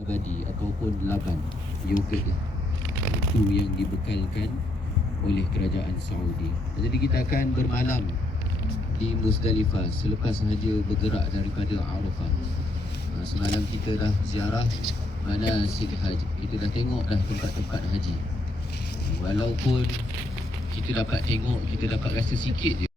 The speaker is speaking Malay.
abadi ataupun laban, yogurt lah. Itu yang dibekalkan oleh kerajaan Saudi. Jadi kita akan bermalam di Muzdalifah selepas sahaja bergerak daripada Arafah. Semalam kita dah ziarah manasik haji. Kita dah tengok dah tempat-tempat haji. Walaupun kita dapat tengok, kita dapat rasa sikit je